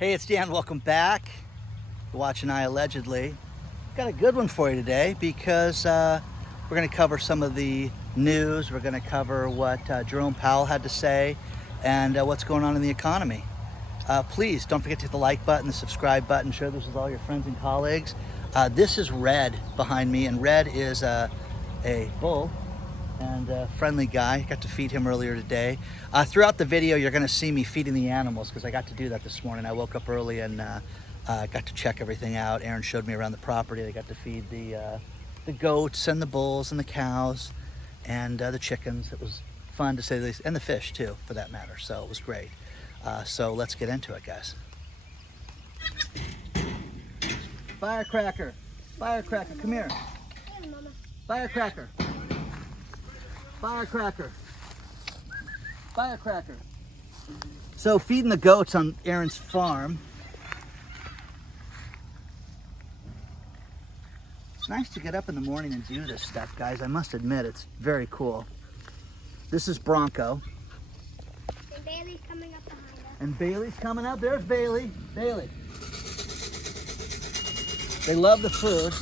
Hey, it's Dan. Welcome back. You're watching iAllegedly. Got a good one for you today because we're going to cover some of the news. We're going to cover what Jerome Powell had to say and what's going on in the economy. Please don't forget to hit the like button, the subscribe button, share this with all your friends and colleagues. This is Red behind me, and Red is a bull and a friendly guy. Got to feed him earlier today. Throughout the video, you're going to see me feeding the animals because I got to do that this morning. I woke up early and got to check everything out. Aaron showed me around the property. I got to feed the goats and the bulls and the cows and the chickens. It was fun, to say the least, and the fish too, for that matter. So it was great. So let's get into it, guys. Firecracker, firecracker, come here. Firecracker. Firecracker. Firecracker. So feeding the goats on Aaron's farm. It's nice to get up in the morning and do this stuff, guys. I must admit, it's very cool. This is Bronco. And Bailey's coming up behind us. And Bailey's coming up. There's Bailey. Bailey. They love the food.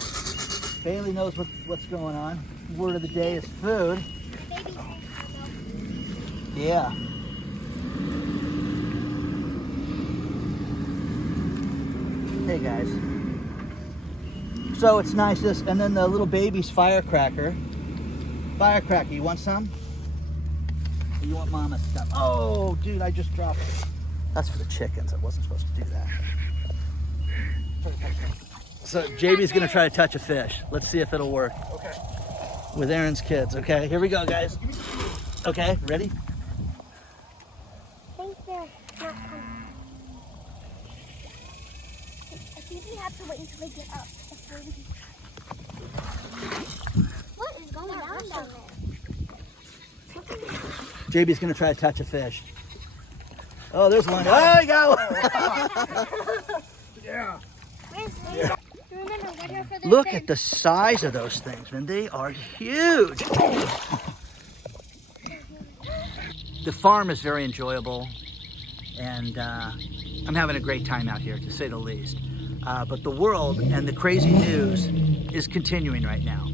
Bailey knows what's going on. Word of the day is food. Yeah. Hey guys. So it's nice this, and then the little baby's Firecracker. Firecracker, you want some? Or you want Mama's stuff? Oh, dude, I just dropped it. That's for the chickens. I wasn't supposed to do that. So JB's gonna try to touch a fish. Let's see if it'll work. Okay. With Aaron's kids. Okay, here we go, guys. Okay, ready? I think they're not coming. I think we have to wait until they get up. What is going on down there? JB's gonna try to touch a fish. Oh, there's one. Oh, you got one. Yeah. Yeah. Remember, we're here for the Look at the size of those things, man. They are huge. The farm is very enjoyable, and I'm having a great time out here, to say the least. But the world and the crazy news is continuing right now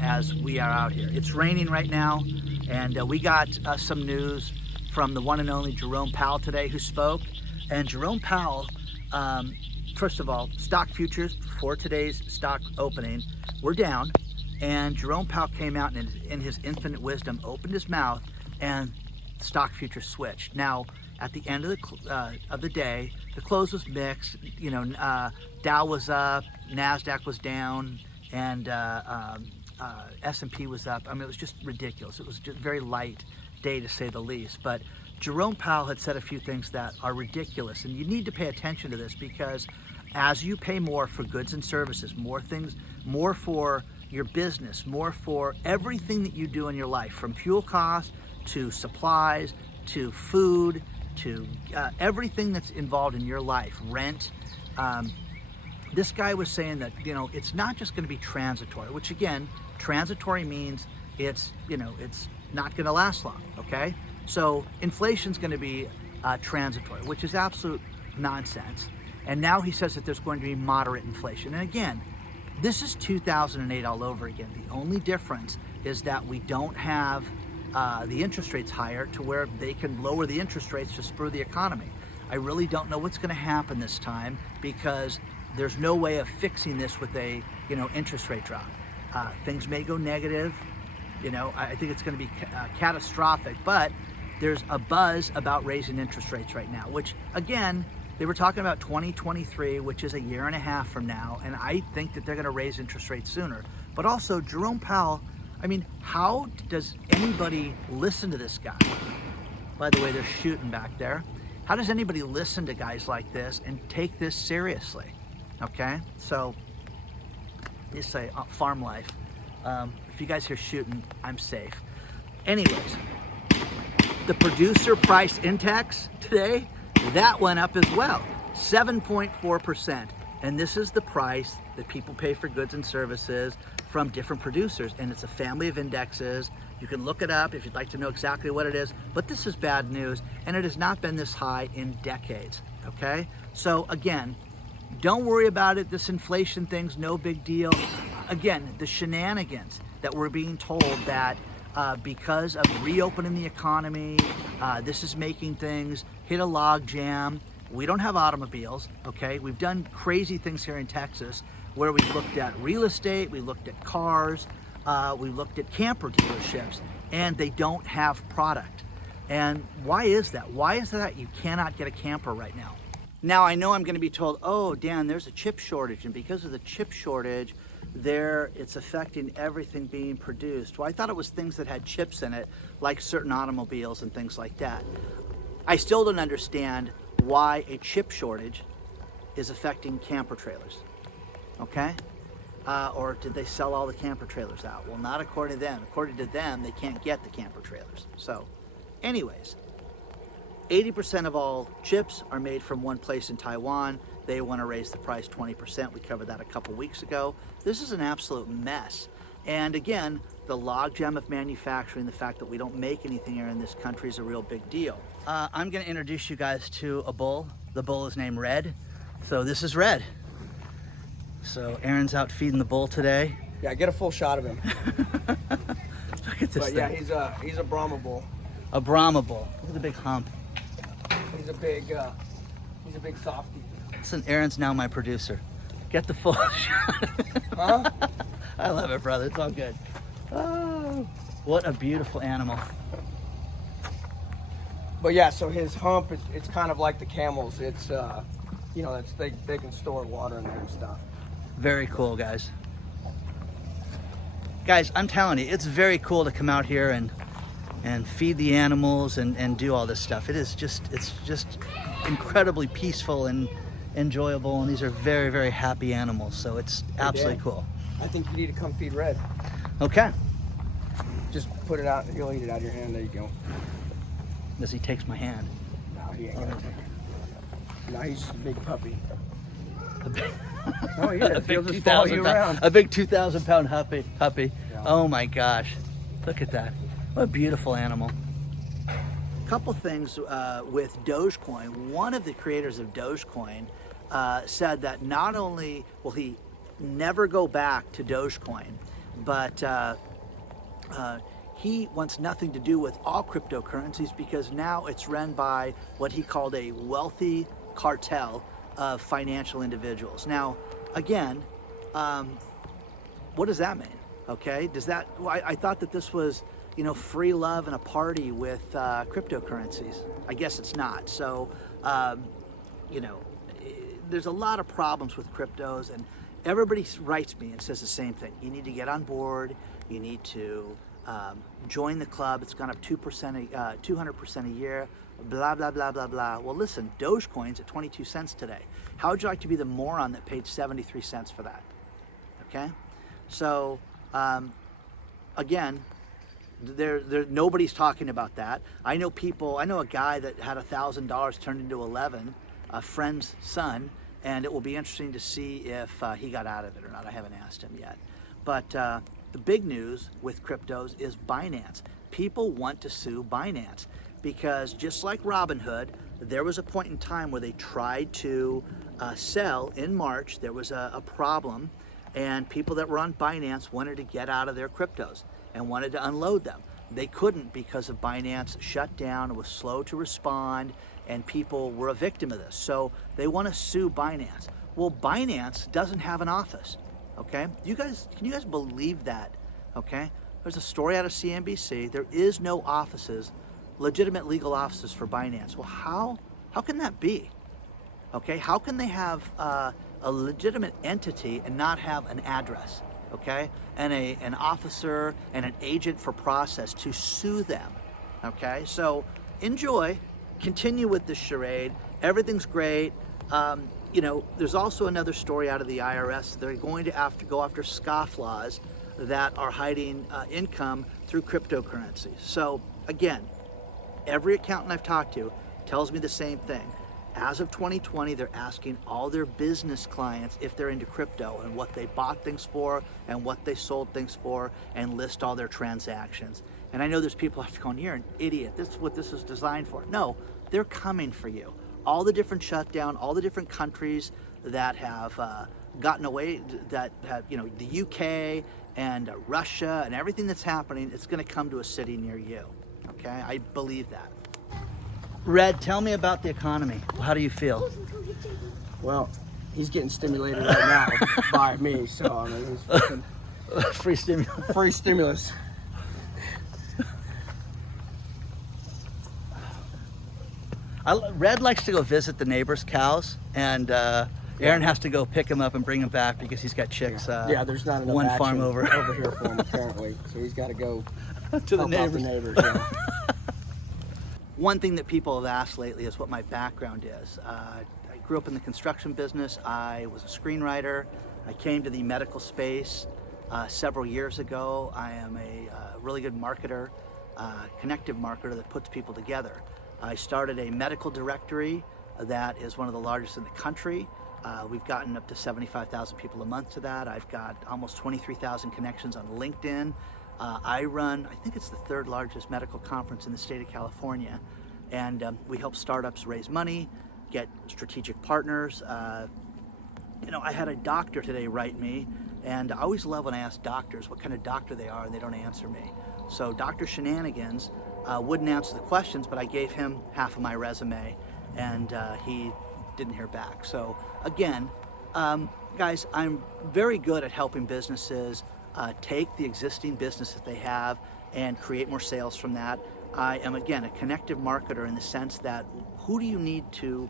as we are out here. It's raining right now, and we got some news from the one and only Jerome Powell today, who spoke. And Jerome Powell, first of all, stock futures before today's stock opening were down, and Jerome Powell came out and in his infinite wisdom opened his mouth, and stock futures switched. Now, at the end of the day, the close was mixed. You know, Dow was up, NASDAQ was down, and S&P was up. I mean, it was just ridiculous. It was just a very light day, to say the least. But Jerome Powell had said a few things that are ridiculous, and you need to pay attention to this, because as you pay more for goods and services, more things, more for your business, more for everything that you do in your life, from fuel costs to supplies to food to everything that's involved in your life, rent. This guy was saying that, you know, it's not just going to be transitory, which again, transitory means it's, you know, it's not going to last long, okay? So inflation's going to be transitory, which is absolute nonsense. And now he says that there's going to be moderate inflation. And again, this is 2008 all over again. The only difference is that we don't have the interest rates higher to where they can lower the interest rates to spur the economy. I really don't know what's going to happen this time, because there's no way of fixing this with a, you know, interest rate drop. Things may go negative. You know, I think it's going to be catastrophic, but there's a buzz about raising interest rates right now, which again, they were talking about 2023, which is a year and a half from now, and I think that they're going to raise interest rates sooner. But also, Jerome Powell, I mean, how does anybody listen to this guy? By the way, they're shooting back there. How does anybody listen to guys like this and take this seriously? Okay, so they say farm life. If you guys hear shooting, I'm safe. Anyways, the producer price index today, that went up as well, 7.4%. And this is the price that people pay for goods and services from different producers. And it's a family of indexes. You can look it up if you'd like to know exactly what it is. But this is bad news, and it has not been this high in decades, okay? So again, don't worry about it. This inflation thing's no big deal. Again, the shenanigans that we're being told that because of reopening the economy, this is making things hit a log jam. We don't have automobiles, okay? We've done crazy things here in Texas where we've looked at real estate, we looked at cars, we looked at camper dealerships, and they don't have product. And why is that? Why is that you cannot get a camper right now? Now, I know I'm going to be told, oh, Dan, there's a chip shortage, and because of the chip shortage, it's affecting everything being produced. Well, I thought it was things that had chips in it, like certain automobiles and things like that. I still don't understand why a chip shortage is affecting camper trailers, okay? Or did they sell all the camper trailers out? Well, not according to them. According to them, they can't get the camper trailers. So, anyways, 80% of all chips are made from one place in Taiwan. They want to raise the price 20%. We covered that a couple weeks ago. This is an absolute mess. And again, the logjam of manufacturing, the fact that we don't make anything here in this country is a real big deal. I'm going to introduce you guys to a bull. The bull is named Red. So this is Red. So Aaron's out feeding the bull today. Yeah, get a full shot of him. Look at this But thing. yeah, he's a Brahma bull. A Brahma bull. Look at the big hump. He's a big softie. Listen, Aaron's now my producer. Get the full shot. Huh? I love it, brother. It's all good. Oh, what a beautiful animal. But yeah, so his hump it's kind of like the camels. It's you know, they can store water in there and stuff. Very cool, guys. Guys, I'm telling you, it's very cool to come out here and feed the animals and do all this stuff. It's just incredibly peaceful and enjoyable, and these are very, very happy animals, so it's absolutely cool. I think you need to come feed Red. Okay. Just put it out, he'll eat it out of your hand. There you go. As he takes my hand. No, he ain't gonna take it. No, he's just a big puppy. A big, Oh, yeah, a he'll big just follow 2,000 you pound, around. a big 2,000-pound puppy. Yeah. Oh my gosh, look at that! What a beautiful animal. Couple things with Dogecoin. One of the creators of Dogecoin said that not only will he never go back to Dogecoin, but he wants nothing to do with all cryptocurrencies because now it's run by what he called a wealthy cartel of financial individuals. Now, again, what does that mean? Okay, does that? Well, I thought that this was, you know, free love and a party with cryptocurrencies. I guess it's not. So, you know, there's a lot of problems with cryptos, and everybody writes me and says the same thing. You need to get on board. You need to join the club. It's gone up 200% a year. Blah blah blah blah blah. Well, listen, Dogecoin's at 22 cents today. How would you like to be the moron that paid 73 cents for that? Okay, so again, nobody's talking about that. I know people. I know a guy that had $1,000 turned into 11, a friend's son, and it will be interesting to see if he got out of it or not. I haven't asked him yet. But the big news with cryptos is Binance. People want to sue Binance because just like Robinhood, there was a point in time where they tried to sell in March. There was a problem, and people that were on Binance wanted to get out of their cryptos and wanted to unload them. They couldn't because of Binance shut down, it was slow to respond, and people were a victim of this. So they want to sue Binance. Well, Binance doesn't have an office, okay? Can you guys believe that, okay? There's a story out of CNBC. There is no offices, legitimate legal offices for Binance. Well, how can that be? Okay, how can they have a legitimate entity and not have an address? Okay, and an officer and an agent for process to sue them. Okay, so enjoy, continue with this charade. Everything's great. You know, there's also another story out of the IRS. They're going to go after scofflaws that are hiding income through cryptocurrencies. So again, every accountant I've talked to tells me the same thing. As of 2020, they're asking all their business clients if they're into crypto and what they bought things for and what they sold things for and list all their transactions. And I know there's people out there going, you're an idiot. This is what this is designed for. No, they're coming for you. all the different shutdown, all the different countries that have gotten away, that have, you know, the UK and Russia and everything that's happening, it's going to come to a city near you. Okay, I believe that. Red, tell me about the economy. How do you feel? Well, he's getting stimulated right now by me, so I mean, he's fucking Free stimulus. free stimulus. Red likes to go visit the neighbors' cows, and Aaron has to go pick him up and bring him back because he's got chicks. Yeah, there's not enough one action farm over here for him apparently, so he's got to go to the help out neighbors. the neighbors. Yeah. One thing that people have asked lately is what my background is. I grew up in the construction business. I was a screenwriter. I came to the medical space several years ago. I am a really good marketer, connective marketer that puts people together. I started a medical directory that is one of the largest in the country. We've gotten up to 75,000 people a month to that. I've got almost 23,000 connections on LinkedIn. I run, I think it's the third largest medical conference in the state of California. And we help startups raise money, get strategic partners. You know, I had a doctor today write me, and I always love when I ask doctors what kind of doctor they are and they don't answer me. So Dr. Shenanigans wouldn't answer the questions, but I gave him half of my resume, and he didn't hear back. So again, guys, I'm very good at helping businesses take the existing business that they have and create more sales from that. I am, again, a connective marketer in the sense that what do you need to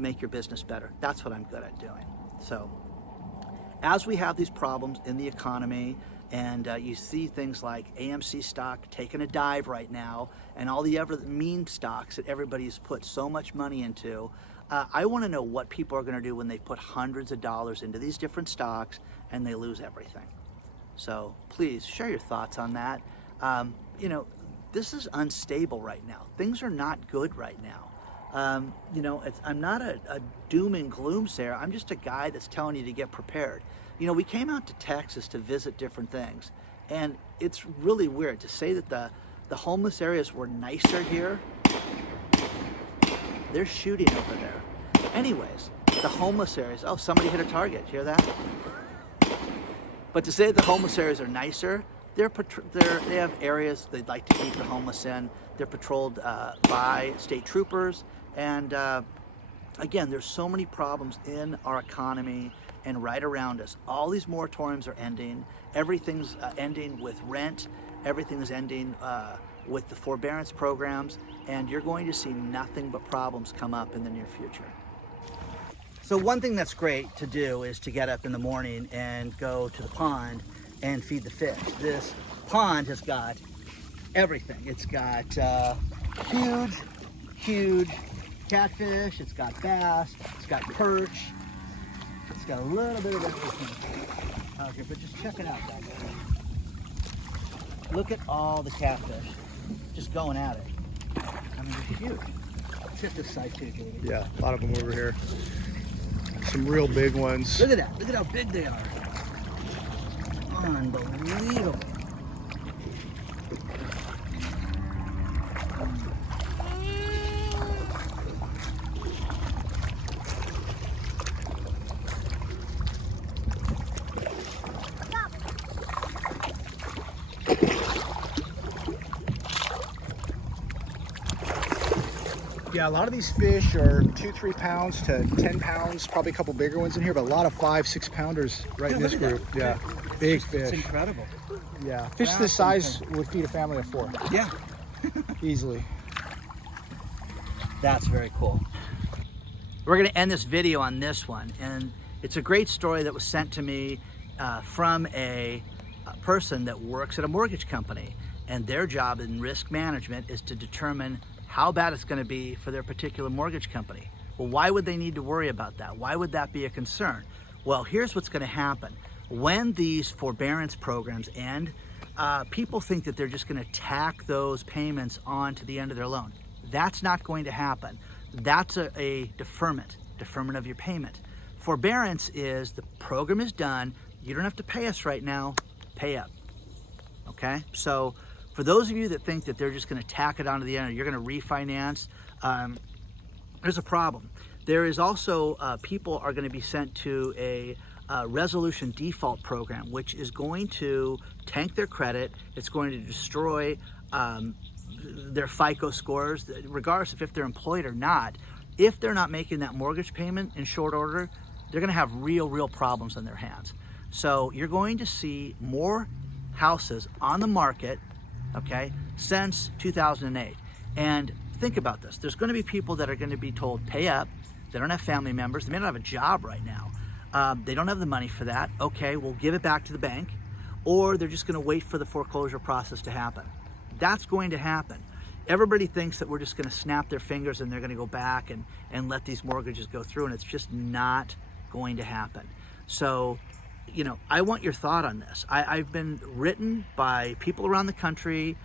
make your business better? That's what I'm good at doing. So as we have these problems in the economy, and you see things like AMC stock taking a dive right now, and all the other meme stocks that everybody's put so much money into, I want to know what people are going to do when they put hundreds of dollars into these different stocks and they lose everything. So please share your thoughts on that. You know, this is unstable right now. Things are not good right now. You know, I'm not a doom and gloom sayer. I'm just a guy that's telling you to get prepared. You know, we came out to Texas to visit different things, and it's really weird to say that the homeless areas were nicer here. They're shooting over there. Anyways, the homeless areas, oh, somebody hit a target, hear that? But to say that the homeless areas are nicer, they have areas they'd like to keep the homeless in. They're patrolled by state troopers, and again, there's so many problems in our economy and right around us. All these moratoriums are ending. Everything's ending with rent. Everything's ending with the forbearance programs, and you're going to see nothing but problems come up in the near future. So one thing that's great to do is to get up in the morning and go to the pond and feed the fish. This pond has got everything. It's got huge catfish, it's got bass, it's got perch, it's got a little bit of everything out here, but just check it out, guys. Look at all the catfish just going at it. I mean, it's huge. Check this side too, Katie. Yeah, a lot of them over here. Some real big ones. Look at that. Look at how big they are. Unbelievable. Yeah, a lot of these fish are 2-3 pounds to 10 pounds, probably a couple bigger ones in here, but a lot of 5-6 pounders right in this group. Yeah, big It's fish. incredible. Yeah, fish this size would feed a family of 4 Yeah. easily. That's very cool. We're going to end this video on this one, and it's a great story that was sent to me from a person that works at a mortgage company, and their job in risk management is to determine how bad it's going to be for their particular mortgage company. Well, why would they need to worry about that? Why would that be a concern? Well, here's what's going to happen. When these forbearance programs end, people think that they're just going to tack those payments on to the end of their loan. That's not going to happen. That's a deferment of your payment. Forbearance is the program is done. You don't have to pay us right now. Pay up. Okay? So for those of you that think that they're just going to tack it onto the end, or you're going to refinance, there's a problem. There is also, people are going to be sent to a resolution default program, which is going to tank their credit. It's going to destroy their FICO scores, regardless of if they're employed or not. If they're not making that mortgage payment in short order, they're going to have real problems on their hands. So you're going to see more houses on the market, okay, since 2008. And think about this. There's going to be people that are going to be told, pay up. They don't have family members. They may not have a job right now. They don't have the money for that. Okay, we'll give it back to the bank. Or they're just going to wait for the foreclosure process to happen. That's going to happen. Everybody thinks that we're just going to snap their fingers and they're going to go back and let these mortgages go through, and it's just not going to happen. So, you know, I want your thought on this. I've been written by people around the country,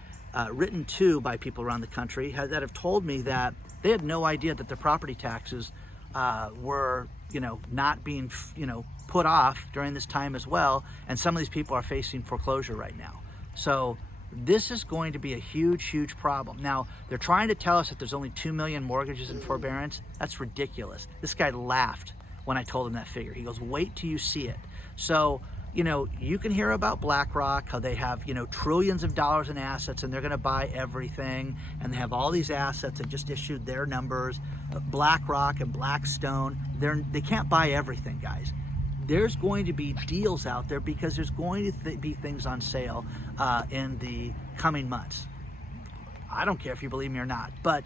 written to by people around the country that have told me that they had no idea that their property taxes were, you know, not being, you know, put off during this time as well. And some of these people are facing foreclosure right now. So this is going to be a huge problem. Now, they're trying to tell us that there's only 2 million mortgages in forbearance. That's ridiculous. This guy laughed when I told him that figure. He goes, wait till you see it. So, you know, you can hear about BlackRock, how they have, you know, trillions of dollars in assets and they're going to buy everything. And they have all these assets that just issued their numbers. BlackRock and Blackstone, they can't buy everything, guys. There's going to be deals out there because there's going to be things on sale in the coming months. I don't care if you believe me or not, but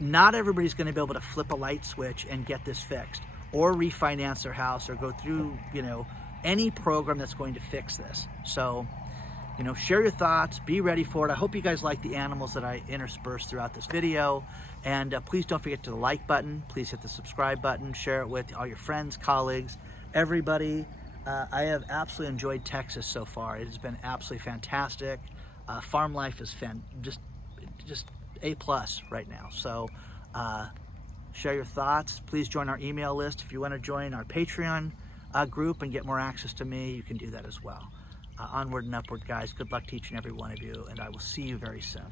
not everybody's going to be able to flip a light switch and get this fixed, or refinance their house, or go through, you know, any program that's going to fix this. So, you know, share your thoughts, be ready for it. I hope you guys like the animals that I interspersed throughout this video. And please don't forget to the like button. Please hit the subscribe button. Share it with all your friends, colleagues, everybody. I have absolutely enjoyed Texas so far. It has been absolutely fantastic. Farm life is just A+ right now. So share your thoughts. Please join our email list. If you want to join our Patreon group and get more access to me, you can do that as well. Onward and upward, guys. Good luck to each and every one of you, and I will see you very soon.